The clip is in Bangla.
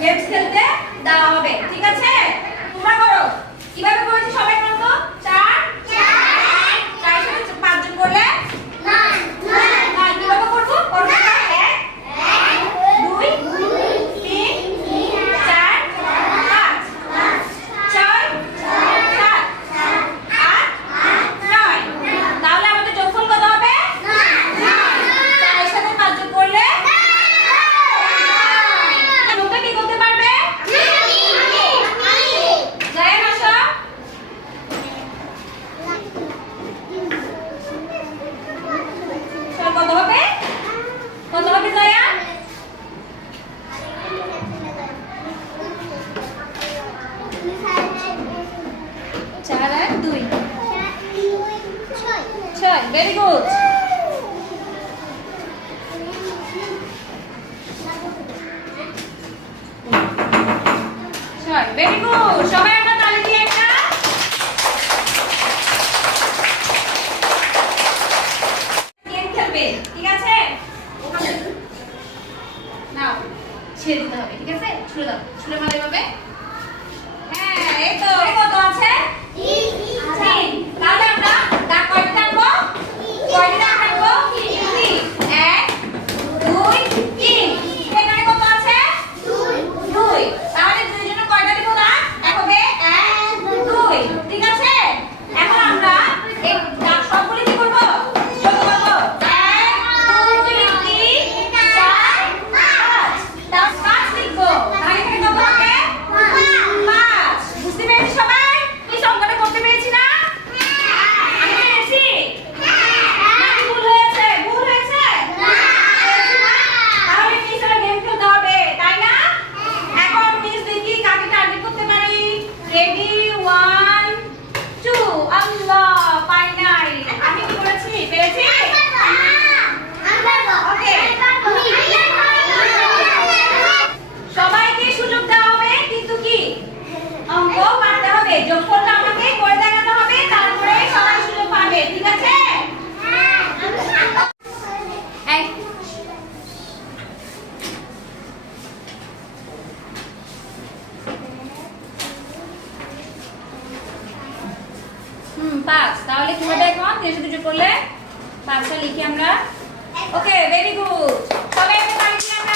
গেমস খেলতে দেওয়া হবে, ঠিক আছে? তোমরা করো, কিভাবে করেছি সবাই বলো তো? 4 4 এর সাথে 5 যোগ করলে 9 9 কিভাবে করব? করব 1 2 3 4 5 6 7 8 9। তাহলে আমাদের যোগফল কত হবে? 9 4 এর সাথে 5 যোগ করলে তোমরা কি করতে পারবে? জায়েন আসো। কত হবে? কত হবে জায়ান? 4 আর 2 6। Very good. Very good. সবাই আমরা তালি দিয়ে একটা গেম খেলবে, ঠিক আছে? নাও ছেড়ে দিতে হবে, ঠিক আছে? ছুড়ে দাও, ছুড়ে মারলে হবে। হ্যাঁ, এই তো। কত আছে? 3। তাহলে আমরা দাগ কয়টা টানবো? কয়টা দাগ টানবো? 3। 1 2 3। এখানে কত আছে? 2। তাহলে 2 এর জন্য কয়টা দিব দাগ? এক হবে 1 2, ঠিক আছে? এখন আমরা এই দাগ সবগুলো কি করব? যোগ করব। 1 2 3 4 5। দাগ 5 লিখবো। তাহলে এখানে কত হবে? 5। বুঝতে পেরেছি সবাই? এই সংখ্যাটা করতে পেরেছি না? আমি পেরেছি? নাকি ভুল হয়েছে? ভুল হয়েছে? পেরেছি না? তাহলে মিস আর গেম খেলতে হবে, তাই না? এখন মিস দেখি কাকে টার্গেট করতে পারি। রেডি 1 2। আল্লাহ, পাই নাই। আমি কি করেছি? পেরেছি? ওকে, সবাইকে সুযোগ দেওয়া হবে, কিন্তু কি অঙ্ক পারতে হবে। যোগফলটা আমাকে করে দেখাতে হবে, তারপরে সবাই সুযোগ পাবে, ঠিক আছে? এই হুম 5। তাহলে কি হবে এখন? 3 সাথে যোগ করলে 5টা লিখি আমরা। ওকে, ভেরি গুড। সবাই একটা তালি দিলাম।